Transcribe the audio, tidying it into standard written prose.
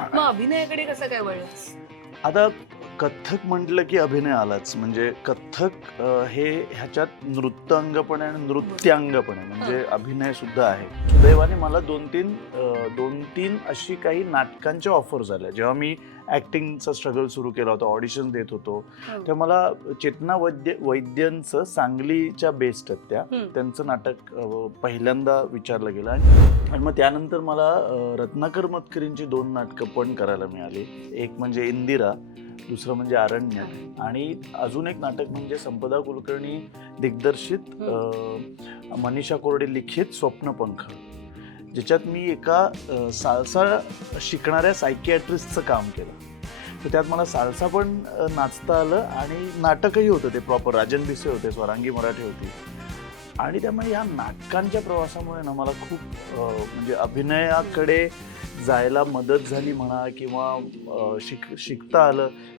मग अभिनयाकडे कसं काय वळलास? आता कथ्थक म्हटलं की अभिनय आलाच. म्हणजे कथ्थक हे ह्याच्यात नृत्यांग पण आहे आणि नृत्यांग पण आहे, म्हणजे अभिनय सुद्धा आहे. सुदैवाने मला दोन तीन अशी काही नाटकांच्या ऑफर झाल्या. जेव्हा मी ऍक्टिंगचा स्ट्रगल सुरू केला होता, ऑडिशन देत होतो, तेव्हा मला चेतना वैद्यांचं सांगलीच्या बेस्ट आहेत त्यांचं नाटक पहिल्यांदा विचारलं गेलं. आणि मग त्यानंतर मला रत्नाकर मतकरींची 2 नाटकं पण करायला मिळाली. एक म्हणजे इंदिरा, दुसरं म्हणजे आरण्यक, आणि अजून एक नाटक म्हणजे संपदा कुलकर्णी दिग्दर्शित मनीषा कोरडे लिखित स्वप्नपंख, ज्याच्यात मी एका साल्सा शिकणाऱ्या सायकियाट्रिस्टचं काम केलं. तर त्यात मला साल्सा पण नाचता आलं आणि नाटकही होतं, ते प्रॉपर राजन भिसे होते, स्वरांगी मराठी होती. आणि त्यामुळे या नाटकांच्या प्रवासामुळे ना मला खूप म्हणजे अभिनयाकडे जायला मदत झाली म्हणा, किंवा शिकता आलं.